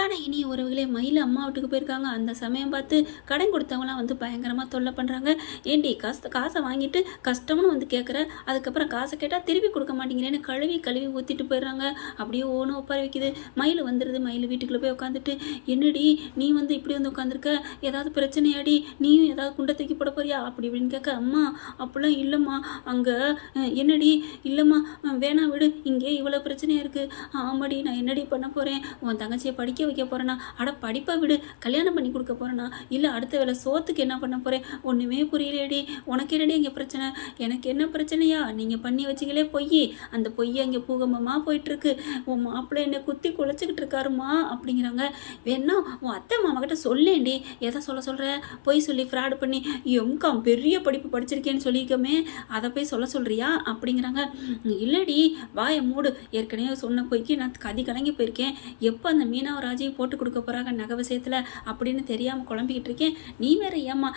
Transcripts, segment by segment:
அன்பான இனிய உறவுகளே மயில் அம்மா வீட்டுக்கு போயிருக்காங்க. அந்த சமயம் பார்த்து கடன் கொடுத்தவங்களாம் வந்து பயங்கரமாக தொல்லை பண்ணுறாங்க ஏண்டி காசு காசை வாங்கிட்டு கஷ்டம்னு வந்து கேட்குற அதுக்கப்புறம் காசை கேட்டால் திருப்பி கொடுக்க மாட்டேங்கிறேன்னு கழுவி கழுவி ஊற்றிட்டு போயிடுறாங்க. அப்படியே ஓனும் உட்கார வைக்குது. மயில் வந்துடுது மயில் வீட்டுக்குள்ளே போய் உட்காந்துட்டு என்னடி நீ வந்து இப்படி வந்து உட்காந்துருக்க ஏதாவது பிரச்சனையாடி? நீயும் ஏதாவது குண்டை தூக்கி போட போறியா? அப்படி இப்படின்னு கேட்க அம்மா அப்படிலாம் இல்லைம்மா. அங்கே என்னடி? இல்லைம்மா. வேணாம் விடு. இங்கே இவ்வளோ பிரச்சனையாக இருக்குது ஆமாடி நான் என்னடி பண்ண போகிறேன் உன் தங்கச்சியை படிக்க வைக்க போகிறேன்னா அட படிப்பை விடு. கல்யாணம் பண்ணி கொடுக்க போகிறேன்னா இல்லை அடுத்த வேலை சோத்துக்கு என்ன பண்ண போகிறேன் ஒன்றுமே புரியலையேடி உனக்கு என்னடி இங்கே பிரச்சனை? எனக்கு என்ன பிரச்சனையா? நீங்கள் பண்ணி வச்சிங்களே பொய் அந்த பொய் அங்கே பூகம்பமாக போயிட்டுருக்கு. உன் மாப்பிள்ளை என்னை குத்தி குலைச்சிக்கிட்டு இருக்காருமா? அப்படிங்கிறாங்க. வேணா உன் அத்தை மாமா சொல்லேண்டி எதை சொல்ல சொல்கிற பொய் சொல்லி ஃப்ராடு பண்ணி எம்காம் பெரிய படிப்பு படிச்சிருக்கேன்னு சொல்லியிருக்கோமே. அதை போய் சொல்ல சொல்கிறியா அப்படிங்கிறாங்க. இல்லடி வாயை மூடு. ஏற்கனவே சொன்ன பொய்க்கு நான் கதி கலங்கி போயிருக்கேன். எப்போ அந்த மீனாவை ராஜையும் போட்டு கொடுக்க போகிறாங்க நகை விஷயத்தில் அப்படின்னு தெரியாமல் குழம்பிக்கிட்டு இருக்கேன். நீ வேற ஏம்மா?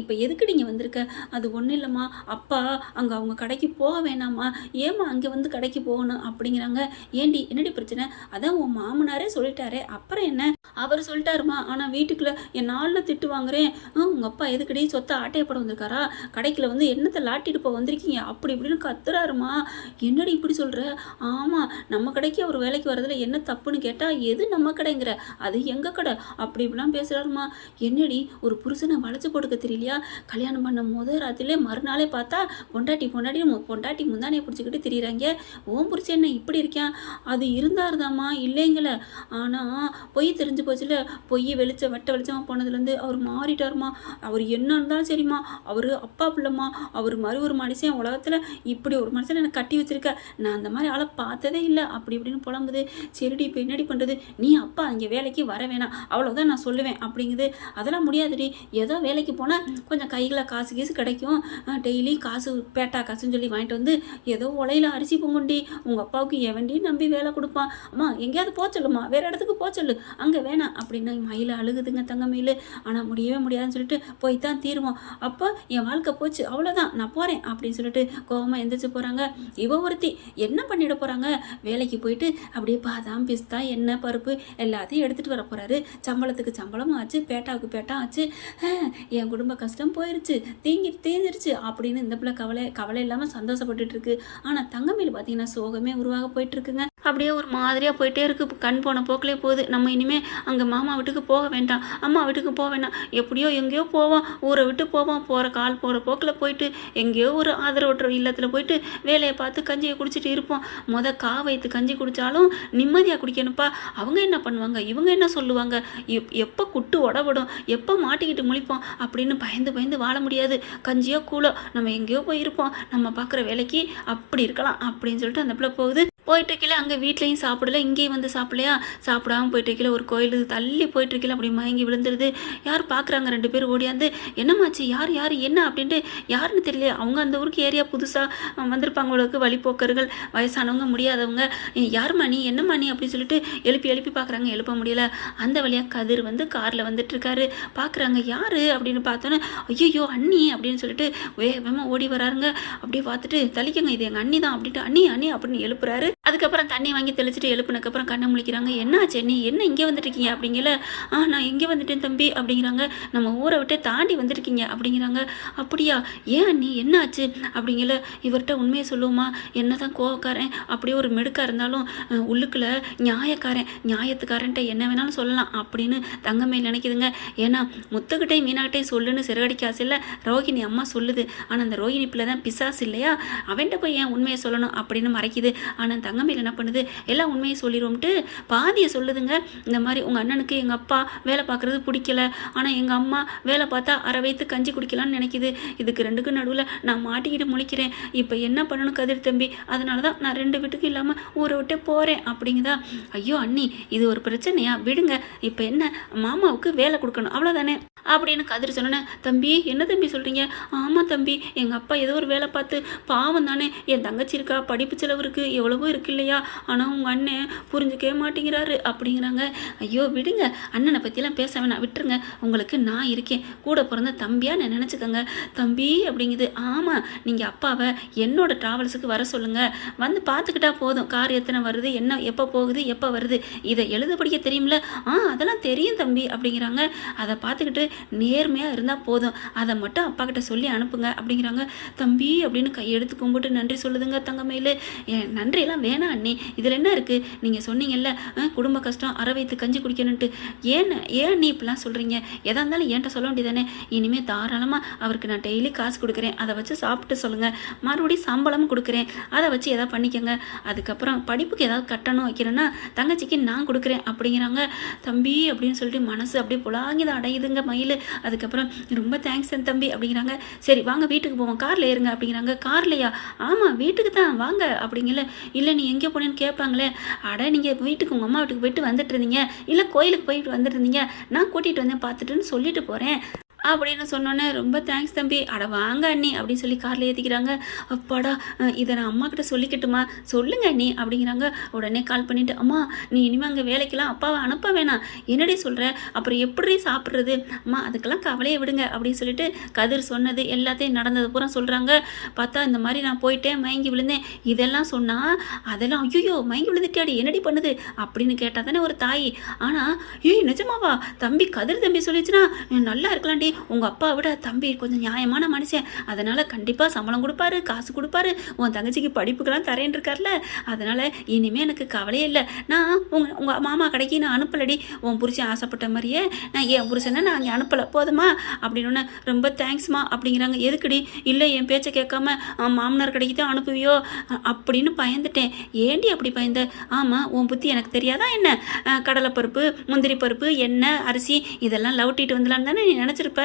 இப்போ எதுக்கு நீங்கள் வந்திருக்க? அது ஒன்றும் இல்லைம்மா. அப்பா அங்கே அவங்க கடைக்கு போக வேணாம்மா. ஏம்மா அங்கே வந்து கடைக்கு போகணும் அப்படிங்கிறாங்க. ஏண்டி என்னடி பிரச்சனை? அதான் உன் மாமனாரே சொல்லிட்டாரே. அப்புறம் என்ன? அவர் சொல்லிட்டாருமா. ஆனால் வீட்டுக்குள்ளே என் நாளில் திட்டு வாங்குறேன். உங்கள் அப்பா எதுக்கடி சொத்தை ஆட்டையை வந்திருக்காரா? கடைக்கில் வந்து என்னத்தை லாட்டிட்டு போக வந்திருக்கீங்க? அப்படி இப்படின்னு கத்துறாருமா. என்னடி இப்படி சொல்கிற ஆமாம் நம்ம கடைக்கு அவர் வேலைக்கு வரதில் என்ன தப்புன்னு கேட்டால் எது நம்ம கடைங்கிற? அது எங்கள் கடை? அப்படி இப்படிலாம் பேசுகிறாருமா என்னடி ஒரு புருஷனை வளைச்சு கொடுக்க தெரியலையா? கல்யாணம் பண்ண முதல் ராத்திரிலே மறுநாளே பார்த்தா பொண்டாட்டி பொண்டாட்டி பொண்டாட்டி முந்தானையை பிடிச்சிக்கிட்டு திரியிறாங்க. ஓம் புரிச்சு என்ன இப்படி இருக்கேன் அது இருந்தாருதாம்மா இல்லைங்கள. ஆனால் பொய் தெரிஞ்சு போச்சுல. பொய் வெளிச்சம் வெட்ட வெளிச்சமாக போனதுலேருந்து அவர் மாறிட்டாருமா. அவர் என்ன இருந்தாலும் சரிம்மா. அவர் அப்பா பிள்ளைம்மா. அவர் மாதிரி ஒரு மனுஷன் உலகத்தில் இப்படி ஒரு மனுஷன் எனக்கு கட்டி வச்சிருக்க. நான் அந்த மாதிரி ஆளை பார்த்ததே இல்லை. அப்படி இப்படின்னு புலம்புது. சரிடி இப்போ என்னடி பண்ணுறது நீ அப்பா இங்கே வேலைக்கு வர வேணாம். அவ்வளோதான் நான் சொல்லுவேன். அப்படிங்குது. அதெல்லாம் முடியாதுடி. ஏதோ வேலைக்கு போனால் கொஞ்சம் கையில் காசு கீசு கிடைக்கும். டெய்லி காசு பேட்டா காசுன்னு சொல்லி வாங்கிட்டு வந்து ஏதோ உலையில் அரிசி பொங்குண்டி. உங்கள் அப்பாவுக்கு எவன்டி நம்பி வேலை கொடுப்பான். அம்மா எங்கேயாவது போக சொல்லுமா. வேறு இடத்துக்கு போக சொல்லு. அங்கே வேணாம். அப்படின்னு மயில் அழுகுதுங்க தங்க மயில் ஆனால் முடியவே முடியாதுன்னு சொல்லிட்டு போய் தான் தீருவோம். அப்போ என் வாழ்க்கை போச்சு. அவ்வளோதான் நான் போகிறேன் அப்படின்னு சொல்லிட்டு கோவமாக எந்திரிச்சு போகிறாங்க இவ ஒருத்தி என்ன பண்ணிட போகிறாங்க வேலைக்கு போயிட்டு அப்படியே பாதாம் பிஸ்தா எண்ணெய் பருப்பு எல்லாத்தையும் எடுத்துகிட்டு வர போகிறாரு சம்பளத்துக்கு சம்பளமும் ஆச்சு பேட்டாவுக்கு பேட்டா ஆச்சு. என் குடும்ப கஷ்டம் போயிடுச்சு தீங்கி தேஞ்சிருச்சு அப்படின்னு இந்த பிள்ளை கவலை கவலை இல்லாமல் சந்தோஷப்பட்டுட்டு இருக்கு. ஆனால் தங்கமேல் பார்த்தீங்கன்னா சோகமே உருவாக போயிட்டுருக்குங்க அப்படியே ஒரு மாதிரியாக போயிட்டே இருக்கு. கண் போன போக்கிலே போகுது. நம்ம இனிமேல் அங்கே மாமா வீட்டுக்கு போக வேண்டாம். அம்மா வீட்டுக்கு போக வேண்டாம். எப்படியோ எங்கேயோ போவோம் ஊரை விட்டு போவோம் போகிற கால் போகிற போக்கில் போயிட்டு எங்கேயோ ஒரு ஆதரவற்ற இல்லத்தில் போயிட்டு வேலையை பார்த்து கஞ்சியை குடிச்சிட்டு இருப்போம். மொதல் கா வைத்து கஞ்சி குடித்தாலும் நிம்மதியாக குடிக்கணும்ப்பா. அவங்க என்ன பண்ணுவாங்க? இவங்க என்ன சொல்லுவாங்க? எப் எப்போ குட்டு உடபடும்? எப்போ மாட்டிக்கிட்டு முழிப்போம்? அப்படின்னு பயந்து பயந்து வாழ முடியாது. கஞ்சியோ கூலோ நம்ம எங்கேயோ போய் இருப்போம் நம்ம பார்க்குற வேலைக்கு அப்படி இருக்கலாம். அப்படின்னு சொல்லிட்டு அந்த பிள்ளை போகுது. போயிட்டுருக்கல அங்கே வீட்லேயும் சாப்பிடல இங்கேயும் வந்து சாப்பிடலையா? சாப்பிடாம போயிட்டு ஒரு கோயில் தள்ளி போயிட்டுருக்கல அப்படி மயங்கி விழுந்துருது. யார் பார்க்குறாங்க? ரெண்டு பேர் ஓடியாந்து என்னம்மாச்சு யார் யார் என்ன? அப்படின்ட்டு யாருன்னு தெரியல அவங்க அந்த ஊருக்கு ஏரியா புதுசாக வந்திருப்பாங்க உங்களுக்கு வயசானவங்க முடியாதவங்க. யார் மணி என்ன மணி அப்படின்னு சொல்லிட்டு எழுப்பி எழுப்பி பார்க்குறாங்க. எழுப்ப முடியல. அந்த வழியாக கதிர் வந்து காரில் வந்துட்டுருக்காரு. பார்க்குறாங்க யார்? அப்படின்னு பார்த்தோன்னே ஐயோ அண்ணி அப்படின்னு சொல்லிட்டு வேகமாக ஓடி வராருங்க. அப்படியே பார்த்துட்டு தலிக்கங்க இது எங்கள் அண்ணி தான் அப்படின்ட்டு அண்ணி அண்ணி அப்படின்னு எழுப்புறாரு. அதுக்கப்புறம் தண்ணி வாங்கி தெளிச்சிட்டு எழுப்புனதுக்கப்புறம் கண்ணை முழிக்கிறாங்க. என்னாச்சு நீ என்ன இங்கே வந்துட்டுருக்கீங்க? அப்படிங்கல. ஆ நான் இங்கே வந்துட்டேன் தம்பி. அப்படிங்கிறாங்க. நம்ம ஊரை விட்டே தாண்டி வந்திருக்கீங்க. அப்படிங்கிறாங்க. அப்படியா? ஏன்? நீ என்னாச்சு அப்படிங்கல. இவர்கிட்ட உண்மையை சொல்லுவோமா? என்ன தான் கோவக்காரன். அப்படியே ஒரு மெடுக்காக இருந்தாலும் உள்ளுக்குள்ள நியாயக்காரன் நியாயத்துக்காரன்ட்ட என்ன வேணாலும் சொல்லலாம். அப்படின்னு தங்கமே நினைக்குதுங்க. ஏன்னா முத்துக்கிட்டையும் மீனாக்கிட்டையும் சொல்லுன்னு சிறகடிக்க ஆசையில் ரோஹிணி அம்மா சொல்லுது. ஆனால் அந்த ரோஹிணி பிள்ளை தான் பிசாசு இல்லையா? அவன்கிட்ட போய் ஏன் உண்மையை சொல்லணும்? அப்படின்னு மறைக்குது. ஆனால் தங்கமேல் என்ன பண்ணுது? எல்லாம் உண்மையை சொல்லிடுவோம்ட்டு பாதியை சொல்லுதுங்க. இந்த மாதிரி உங்கள் அண்ணனுக்கு எங்கள் அப்பா வேலை பார்க்குறது பிடிக்கல. ஆனால் எங்கள் அம்மா வேலை பார்த்தா அரை வயிற்று கஞ்சி குடிக்கலான்னு நினைக்குது. இதுக்கு ரெண்டுக்கும் நடுவில் நான் மாட்டிக்கிட்டு முழிக்கிறேன். இப்போ என்ன பண்ணணும் கதிர் தம்பி? அதனால தான் நான் ரெண்டு வீட்டுக்கும் இல்லாமல் ஊரை விட்டே போகிறேன் அப்படிங்குதா? ஐயோ அண்ணி இது ஒரு பிரச்சனையா? விடுங்க. இப்போ என்ன? மாமாவுக்கு வேலை கொடுக்கணும். அவ்வளோதானே அப்படின்னு கதிர் சொன்னேன் தம்பி என்ன தம்பி சொல்கிறீங்க ஆமாம் தம்பி எங்கள் அப்பா ஏதோ ஒரு வேலை பார்த்து பாவம் தானே. என் தங்கச்சி இருக்கா? படிப்பு செலவு இருக்குது எவ்வளவோ இருக்குது இருக்கு இல்லையா? ஆனால் உங்கள் அண்ணன் புரிஞ்சுக்கவே மாட்டேங்கிறாரு. அப்படிங்கிறாங்க. ஐயோ விடுங்க. அண்ணனை பற்றிலாம் பேச வேணாம். விட்டுருங்க. உங்களுக்கு நான் இருக்கேன். கூட பிறந்த தம்பியாக நான் நினச்சிக்கோங்க? தம்பி அப்படிங்குது. ஆமாம் நீங்கள் அப்பாவை என்னோட ட்ராவல்ஸுக்கு வர சொல்லுங்கள் வந்து பார்த்துக்கிட்டா போதும். கார் எத்தனை வருது? என்ன எப்போ போகுது? எப்போ வருது? இதை எழுத படிக்க தெரியும்ல? ஆ அதெல்லாம் தெரியும் தம்பி அப்படிங்கிறாங்க. அதை பார்த்துக்கிட்டு நேர்மையாக இருந்தால் போதும். அதை மட்டும் அப்பா கிட்ட சொல்லி அனுப்புங்க அப்படிங்கிறாங்க. தம்பி அப்படின்னு கையெடுத்து கும்பிட்டு நன்றி சொல்லுதுங்க தங்கமையில். நன்றியெல்லாம் வேணாம் அண்ணி இதில் என்ன இருக்குது நீங்கள் சொன்னீங்கல்ல ஆ, குடும்ப கஷ்டம் அரை வைத்து கஞ்சி குடிக்கணுன்ட்டு ஏன் ஏன் நீ இப்படிலாம் சொல்கிறீங்க எதாக இருந்தாலும் என்கிட்ட சொல்ல வேண்டியதானே இனிமேல் தாராளமாக அவருக்கு நான் டெய்லி காசு கொடுக்குறேன். அதை வச்சு சாப்பிட்டு சொல்லுங்கள் மறுபடியும் சம்பளமும் கொடுக்குறேன். அதை வச்சு எதாவது பண்ணிக்கோங்க. அதுக்கப்புறம் படிப்புக்கு ஏதாவது கட்டணம் வைக்கிறேன்னா தங்கச்சிக்கு நான் கொடுக்குறேன் அப்படிங்கிறாங்க. தம்பி அப்படின்னு சொல்லிட்டு மனசு அப்படியே புலாங்கி தான் அடையுதுங்க மயில். அதுக்கப்புறம் ரொம்ப தேங்க்ஸ் தம்பி அப்படிங்கிறாங்க. சரி வாங்க வீட்டுக்கு போவோம். காரில் ஏறுங்க அப்படிங்கிறாங்க. கார்லையா? ஆமாம் வீட்டுக்கு தான். வாங்க அப்படிங்கல. இல்லை நீ எங்கே போனேன்னு கேட்பாங்களே. அட நீங்கள் வீட்டுக்கு உங்கள் அம்மா வீட்டுக்கு போயிட்டு வந்துட்டு இருந்தீங்க. இல்லை கோயிலுக்கு போயிட்டு வந்துட்டு இருந்தீங்க. நான் கூட்டிகிட்டு வந்தேன் பார்த்துட்டுன்னு சொல்லிட்டு போகிறேன் அப்படின்னு சொன்னோன்னே ரொம்ப தேங்க்ஸ் தம்பி. அட வாங்க அண்ணி அப்படின்னு சொல்லி காரில் ஏற்றிக்கிறாங்க அப்பாடா இதை நான் அம்மா கிட்ட சொல்லிக்கட்டுமா? சொல்லுங்க அண்ணி அப்படிங்கிறாங்க. உடனே கால் பண்ணிட்டு அம்மா நீ இனிமேல் அங்கே வேலைக்கெல்லாம் அப்பாவை அனுப்ப வேணாம். என்னடி சொல்கிற அப்புறம் எப்படி சாப்பிட்றது? அம்மா அதுக்கெல்லாம் கவலையை விடுங்க அப்படின்னு சொல்லிட்டு கதிர் சொன்னது எல்லாத்தையும் நடந்தது பூரா சொல்கிறாங்க பார்த்தா இந்த மாதிரி நான் போயிட்டேன் மயங்கி விழுந்தேன். இதெல்லாம் சொன்னால் அதெல்லாம் ஐயோ மயங்கி விழுந்துட்டியாடி என்னடி பண்ணுது? அப்படின்னு கேட்டால் தானே ஒரு தாய். ஆனால் ஏய் நிஜமாவா? தம்பி கதிர் தம்பி சொல்லிச்சுன்னா நல்லா இருக்கலாம்டி. உங்கள் அப்பா விட தம்பி கொஞ்சம் நியாயமான மனுஷன். அதனால் கண்டிப்பாக சம்பளம் கொடுப்பாரு காசு கொடுப்பாரு. உன் தங்கச்சிக்கு படிப்புக்கெல்லாம் தரேன் இருக்கார்ல. அதனால் இனிமேல் எனக்கு கவலையே இல்லை. நான் உங்கள் உங்கள் மாமா கடைக்கு நான் அனுப்பலடி. உன் புருஷன் ஆசைப்பட்ட மாதிரியே நான் என் புருஷனை நான் அங்கே அனுப்பலை. போதுமா? அப்படின்னு ரொம்ப தேங்க்ஸ்மா அப்படிங்கிறாங்க. எதுக்குடி? இல்லை என் பேச்சை கேட்காம மாமனார் கடைக்கு தான் அனுப்புவியோ? அப்படின்னு பயந்துட்டேன். ஏண்டி அப்படி பயந்த? ஆமாம் உன் புத்தி எனக்கு தெரியாதா என்ன? கடலைப்பருப்பு முந்திரி பருப்பு எண்ணெய் அரிசி இதெல்லாம் லவட்டிட்டு வந்துலான்னு தானே நீ நினச்சிருப்ப?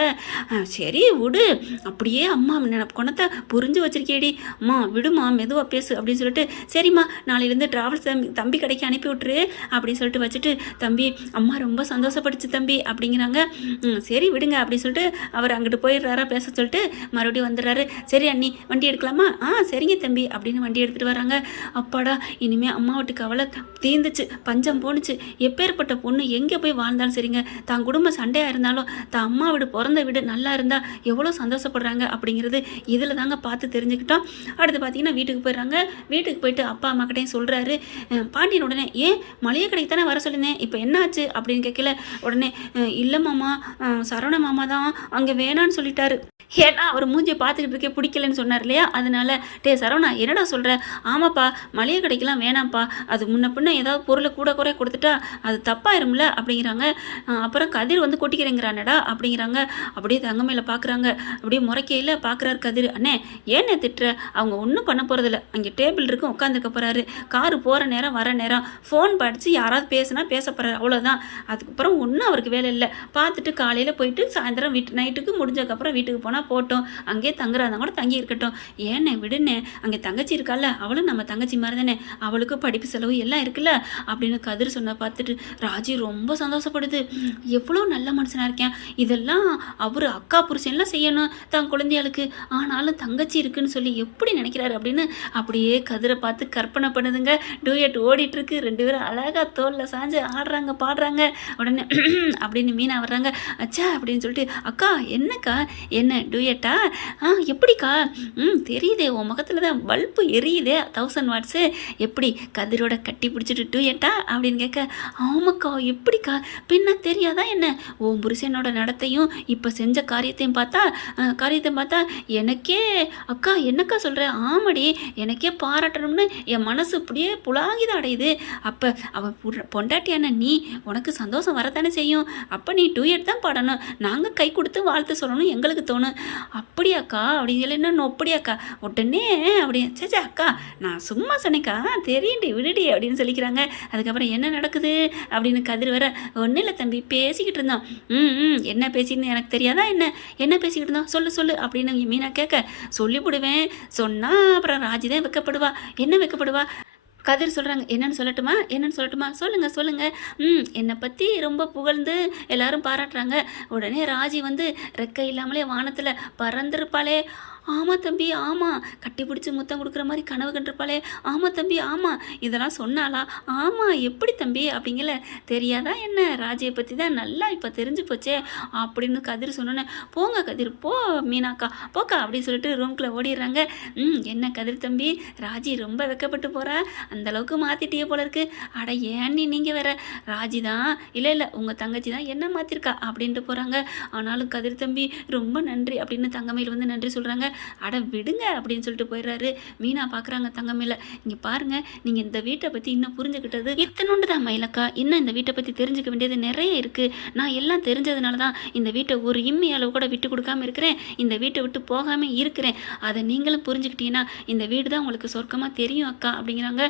சரி விடு. அப்படியே அம்மா நினப்பு குணத்தை புரிஞ்சு வச்சிருக்கேடி அம்மா விடுமா மெதுவாக பேசு அப்படின்னு சொல்லிட்டு சரிம்மா நாளையிலேருந்து ட்ராவல்ஸ் தம்பி தம்பி கடைக்கு அனுப்பி விட்டுரு அப்படின்னு சொல்லிட்டு வச்சுட்டு தம்பி அம்மா ரொம்ப சந்தோஷப்படுச்சு தம்பி அப்படிங்கிறாங்க. "ம், சரி விடுங்க அப்படின்னு சொல்லிட்டு அவர் அங்கிட்டு போயிடுறாரா பேச சொல்லிட்டு மறுபடியும் வந்துடுறாரு. சரி அண்ணி வண்டி எடுக்கலாமா? ஆ சரிங்க தம்பி அப்படின்னு வண்டி எடுத்துகிட்டு வராங்க. அப்பாடா இனிமேல் அம்மா வீட்டுக்கு கவலை தீர்ந்துச்சு பஞ்சம் போணுச்சு. எப்பேற்பட்ட பொண்ணு எங்கே போய் வாழ்ந்தாலும் சரிங்க. தான் குடும்ப சண்டையாக இருந்தாலும் தான் அம்மா வீடு பிறந்த வீடு நல்லா இருந்தால் எவ்வளோ சந்தோஷப்படுறாங்க அப்படிங்கிறது இதில் தாங்க பார்த்து தெரிஞ்சுக்கிட்டோம். அடுத்து பார்த்தீங்கன்னா வீட்டுக்கு போயிடுறாங்க. வீட்டுக்கு போயிட்டு அப்பா அம்மாக்கிட்டையும் சொல்கிறாரு பாண்டியன் உடனே ஏன் மளிகை கடைக்கு தானே வர சொல்லியிருந்தேன்? இப்போ என்னாச்சு அப்படின்னு கேட்கல. உடனே இல்லை மாமா. சரவண மாமா தான் அங்கே வேணான்னு சொல்லிட்டாரு. ஏன்னா அவர் மூஞ்சியை பார்த்துக்கிட்டு இருக்கே பிடிக்கலன்னு சொன்னார் இல்லையா? அதனால டே சரவணா என்னடா சொல்கிற ஆமாப்பா மளிகை கடைக்கெல்லாம் வேணாம்ப்பா. அது முன்ன பின்ன ஏதாவது பொருளை கூட குறை கொடுத்துட்டா அது தப்பாயிரும்ல? அப்படிங்கிறாங்க. அப்புறம் கதிர் வந்து கொட்டிக்கிறேங்கிறானடா? அப்படிங்கிறாங்க. அப்படியே தங்கமையில் பார்க்குறாங்க அப்படியே முறைக்கையில் பார்க்குறாரு கதிர். அண்ணே ஏன்னே திட்டுற? அவங்க ஒன்றும் பண்ண போகிறதில்ல அங்கே டேபிள் இருக்கும் உட்காந்துக்க போகிறாரு காரு போகிற நேரம் வர நேரம். ஃபோன் படித்து யாராவது பேசுனா பேச போகிறாரு அவ்வளோதான் அதுக்கப்புறம் ஒன்றும் அவருக்கு வேலை இல்லை. பார்த்துட்டு காலையில் போயிட்டு சாயந்தரம் வீட்டு நைட்டுக்கு முடிஞ்சதுக்கப்புறம் வீட்டுக்கு போனால் போட்டோம். அங்கேயே தங்குறாங்க கூட தங்கி இருக்கட்டும். ஏண்ணே விடுண்ணே அங்கே தங்கச்சி இருக்கால அவளும் நம்ம தங்கச்சி மாதிரி தானே அவளுக்கு படிப்பு செலவு எல்லாம் இருக்குல்ல. அப்படின்னு கதிர் சொன்ன பார்த்துட்டு ராஜி ரொம்ப சந்தோஷப்படுது. எவ்வளோ நல்ல மனுஷனாக இருக்கேன். இதெல்லாம் அவர் அக்கா புருஷன்லாம் செய்யணும் தான் குழந்தைகளுக்கு ஆனாலும் தங்கச்சி இருக்குன்னு சொல்லி எப்படி நினைக்கிறாரு அப்படின்னு அப்படியே கதிரை பார்த்து கற்பனை பண்ணுதுங்க. டூயட் ஓடிட்டு இருக்கு ரெண்டு பேரும் அழகா தோலில் சாஞ்சு ஆடுறாங்க பாடுறாங்க. உடனே அப்படின்னு மீனா வர்றாங்க. அச்சா அப்படின்னு சொல்லிட்டு அக்கா என்னக்கா? என்ன டூயட்டா? ஆ எப்படிக்கா? ம் தெரியுதே உன் முகத்தில் தான் பல்பு எரியுதே தௌசண்ட் வாட்ஸு எப்படி கதிரோட கட்டி பிடிச்சிட்டு டூயட்டா? அப்படின்னு கேட்க ஆமாக்கா எப்படிக்கா? பின்ன தெரியாதா என்ன? உன் புருஷனோட நடத்தையும் இப்போ செஞ்ச காரியத்தையும் பார்த்தா காரியத்தையும் பார்த்தா எனக்கே அக்கா என்னக்கா சொல்கிற ஆமடி எனக்கே பாராட்டணும்னு என் மனசு இப்படியே புலாகிதான் அடையுது அப்போ அவன் பொண்டாட்டியான நீ உனக்கு சந்தோஷம் வரத்தானே செய்யும். அப்போ நீ டூயட் தான் பாடணும். நாங்கள் கை கொடுத்து வாழ்த்து சொல்லணும் எங்களுக்கு தோணும். அப்படியாக்கா அப்படி இல்லைன்னா அப்படியாக்கா? உடனே அப்படி சேச்சா அக்கா நான் சும்மா சொன்னேக்கா தெரியுண்டி விடுடி அப்படின்னு சொல்லிக்கிறாங்க. அதுக்கப்புறம் என்ன நடக்குது? அப்படின்னு கதிர் வர ஒன்றும் இல்லை தம்பி பேசிக்கிட்டு இருந்தோம் ம் ம் என்ன பேசின்னு எனக்கு தெரியாதா என்ன? என்ன பேசிக்கிட்டு இருந்தோம் சொல்லு சொல்லு அப்படின்னு மீனா கேட்க சொல்லிவிடுவேன் சொன்னால் அப்புறம் ராஜி தான் வைக்கப்படுவா. என்ன வைக்கப்படுவா? கதிர் சொல்கிறாங்க என்னன்னு சொல்லட்டுமா? என்னன்னு சொல்லட்டுமா? சொல்லுங்கள் சொல்லுங்கள் ம் என்னை பற்றி ரொம்ப புகழ்ந்து எல்லாரும் பாராட்டுறாங்க. உடனே ராஜி வந்து ரெக்கை இல்லாமலே வானத்தில் பறந்துருப்பாளே. ஆமாம் தம்பி ஆமாம் கட்டி பிடிச்சி முத்தம் கொடுக்குற மாதிரி கனவு கண்டிருப்பாளே. ஆமாம் தம்பி ஆமாம் இதெல்லாம் சொன்னாலா ஆமாம் எப்படி தம்பி? அப்படிங்கல. தெரியாதா என்ன? ராஜியை பற்றி தான் நல்லா இப்போ தெரிஞ்சு போச்சே. அப்படின்னு கதிர் சொன்னோன்னே போங்க கதிர் போ மீனாக்கா. போக்கா அப்படின்னு சொல்லிட்டு ரூம்குள்ளே ஓடிடுறாங்க. ம் என்ன கதிர் தம்பி? ராஜி ரொம்ப வெக்கப்பட்டு போகிறா அந்த அளவுக்கு மாற்றிட்டியே போல இருக்கு. அட ஏன்னி நீங்கள் வேற. ராஜி தான். இல்லை இல்லை. உங்கள் தங்கச்சி தான் என்ன மாற்றிருக்கா அப்படின்ட்டு போகிறாங்க ஆனாலும் கதிர் தம்பி ரொம்ப நன்றி அப்படின்னு தங்கமையில் வந்து நன்றி சொல்கிறாங்க அட விடுங்க அப்படின்னு சொல்லிட்டு போயிடுறாரு. மீனா பார்க்குறாங்க தங்கமேல இங்கே பாருங்க நீங்கள் இந்த வீட்டை பற்றி இன்னும் புரிஞ்சுக்கிட்டது இத்தனோண்டு தான் மயிலக்கா. இன்னும் இந்த வீட்டை பற்றி தெரிஞ்சுக்க வேண்டியது நிறைய இருக்குது நான் எல்லாம் தெரிஞ்சதுனால தான் இந்த வீட்டை ஒரு இம்மி அளவு கூட விட்டு கொடுக்காம இருக்கிறேன். இந்த வீட்டை விட்டு போகாமல் இருக்கிறேன். அதை நீங்களும் புரிஞ்சுக்கிட்டீங்கன்னா இந்த வீடு தான் உங்களுக்கு சொர்க்கமாக தெரியும் அக்கா அப்படிங்கிறாங்க.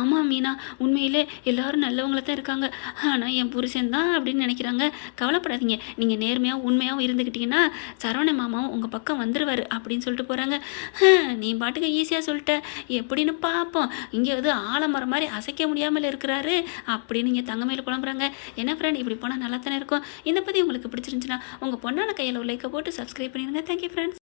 ஆமாம் மீனா உண்மையிலே எல்லாரும் நல்லவங்கள தான் இருக்காங்க. ஆனால் என் புருஷன் தான் அப்படின்னு நினைக்கிறாங்க. கவலைப்படாதீங்க. நீங்கள் நேர்மையாகவும் உண்மையாகவும் இருந்துக்கிட்டீங்கன்னா சரவண மாமாவும் உங்கள் பக்கம் வந்துடுவார் அப்படின்னு சொல்லி சொல்லிட்டு போகிறாங்க நீ பாட்டுக்கு ஈஸியாக சொல்லிட்ட. எப்படின்னு பார்ப்போம் இங்கே வந்து ஆலமரம் மாதிரி அசைக்க முடியாமல் இருக்கிறாரு அப்படின்னு இங்கே தங்கமையில் புலம்புறாங்க. என்ன ஃப்ரெண்ட் இப்படி போனால் நல்லா தானே இருக்கும். இந்த பற்றி உங்களுக்கு பிடிச்சிருந்துச்சுன்னா உங்கள் பொண்ணான கையில் லைக்கை போட்டு சப்ஸ்கிரைப் பண்ணிடுங்க. Thank you friends